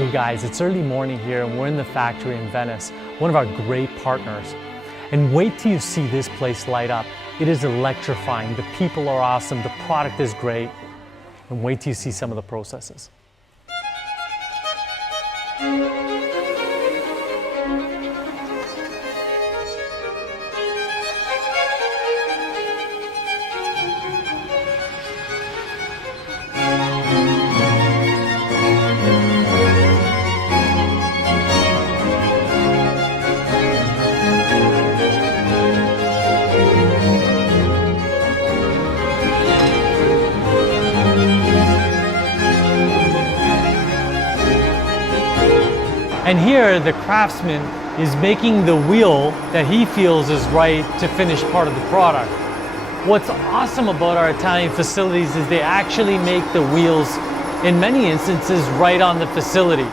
Hey guys, it's early morning here and we're in the factory in Venice, one of our great partners. And wait till you see this place light up. It is electrifying, the people are awesome, the product is great. And wait till you see some of the processes. And here, the craftsman is making the wheel that he feels is right to finish part of the product. What's awesome about our Italian facilities is they actually make the wheels, in many instances, right on the facility.